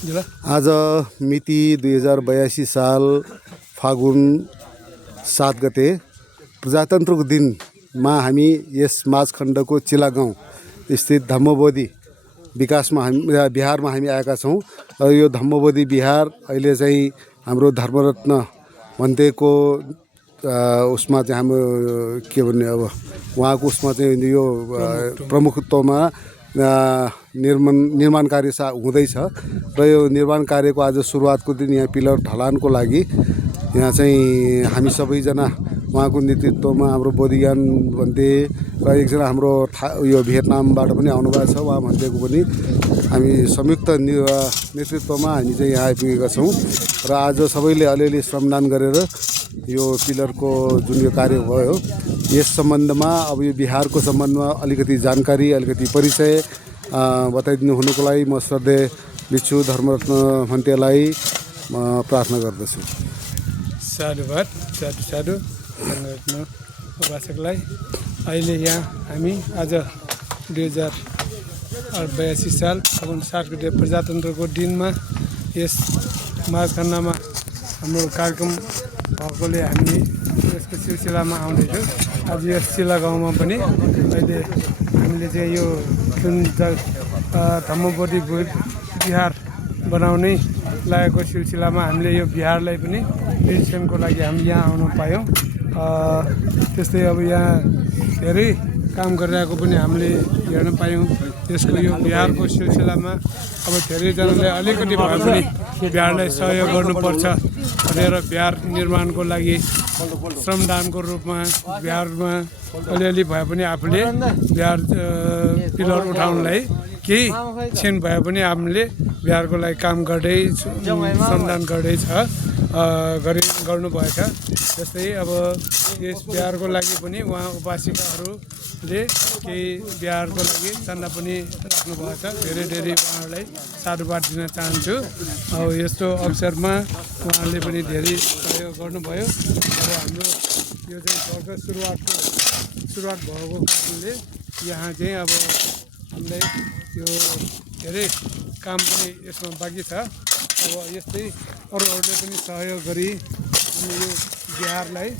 आज मिति 2082 साल फागुन 7 गते प्रजातन्त्रको दिनमा हामी यस माझखण्डको चिला गाउँ स्थित धम्मबोधी विकासमा बिहारमा हामी आएका छौँ र यो धम्मबोधी बिहार अहिले चाहिँ हाम्रो धर्मरत्न भन्तेको उसमा चाहिँ हाम्रो के भन्ने अब उहाँको उसमा चाहिँ यो प्रमुखत्वमा निर्माण कार्य हुँदैछ र यो निर्माण कार्यको आज सुरुवातको दिन यहाँ पिलर ढलानको लागि यहाँ चाहिँ हामी सबैजना उहाँको नेतृत्वमा हाम्रो बोधिज्ञान भन्ते र एकजना हाम्रो यो भियतनामबाट पनि आउनुभएको छ उहाँ भन्तेको पनि हामी संयुक्त नेतृत्वमा हामी चाहिँ यहाँ आइपुगेका छौँ र आज सबैले अलिअलि श्रमदान गरेर यो पिलरको जुन यो कार्य भयो यस सम्बन्धमा अब यो बिहारको सम्बन्धमा अलिकति जानकारी अलिकति परिचय बताइदिनु हुनुको लागि म श्रद्धेय भिक्षु धर्मरत्न भन्तेलाई प्रार्थना गर्दछु। साधुवाद साधु धर्मरत्न उपासकलाई अहिले यहाँ हामी आज 2082 साल फागुन 7 गते प्रजातन्त्रको दिनमा यस माझखण्डमा हाम्रो कार्यक्रम भएकोले हामी यसको सिलसिलामा आउँदैछौँ। आज यस चिला गाउँमा पनि अहिले हामीले चाहिँ यो जुन धम्मबोधी बिहार बनाउने लागेको सिलसिलामा हामीले यो बिहारलाई पनि निरीक्षणको लागि हामी यहाँ आउन पायौँ। त्यस्तै अब यहाँ धेरै काम गरिरहेको पनि हामीले हेर्न पायौँ। यसको यो बिहारको सिलसिलामा अब धेरैजनाले अलिकति भए पनि बिहारलाई सहयोग गर्नुपर्छ भनेर बिहार निर्माणको लागि श्रमदानको रूपमा बिहारमा अलिअलि भए पनि आफूले बिहार पिलर उठाउनलाई केही क्षण भए पनि हामीले बिहारको लागि काम गर्दै श्रमदान गर्दैछ गर्नुभएछ। जस्तै अब यस बिहारको लागि पनि उहाँ उपासिकाहरूले केही बिहारको लागि चन्दा पनि राख्नुभएको छ। धेरै धेरै उहाँहरूलाई साधुवाद दिन चाहन्छु। अब यस्तो अवसरमा उहाँहरूले पनि धेरै सहयोग गर्नुभयो। अब हाम्रो यो चाहिँ भर्खर सुरुवात भएको कारणले यहाँ चाहिँ अब हामीलाई यो धेरै काम पनि यसमा बाँकी छ। अब यस्तै अरूहरूले पनि सहयोग गरी हामी यो बिहारलाई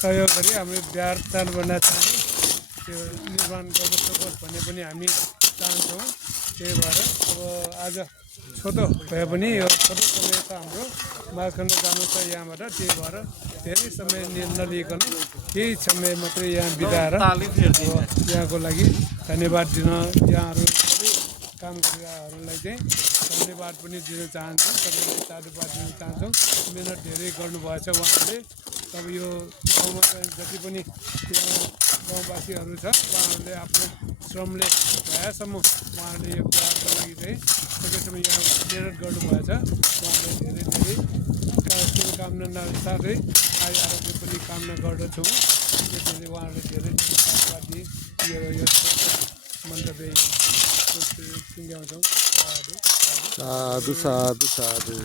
सहयोग गरी हाम्रो बिहार चाडभन्दा चाँडै त्यो निर्माण गर्न सकोस् भन्ने पनि हामी चाहन्छौँ। त्यही भएर अब आज छोटो भए पनि यो छोटो समय छ हाम्रो माझखण्ड जानु छ यहाँबाट। त्यही भएर धेरै समय नलिकन केही समय मात्रै यहाँ बिताएर यहाँको लागि धन्यवाद दिन यहाँहरू सबै काम गरिरहेहरूलाई चाहिँ धन्यवाद पनि दिन चाहन्छौँ। सबैलाई साधुवाद दिन चाहन्छौँ। मिहिनेत धेरै गर्नुभएछ उहाँहरूले। अब यो गाउँमा जति पनि गाउँवासीहरू छ उहाँहरूले आफ्नो श्रमले भएसम्म उहाँहरूले यो बिहारको लागि चाहिँ सकेसम्म यहाँ मिहिनेत गर्नुभएछ। उहाँहरूले धेरै धेरै शुभकामना साथै आयु आरोग्य पनि कामना गर्दछौँ। त्यसैले उहाँहरूले धेरै धेरै साधुवाद दिए यो मन्तव्य टुङ्ग्याउँछौँ। साधु साधु साधु।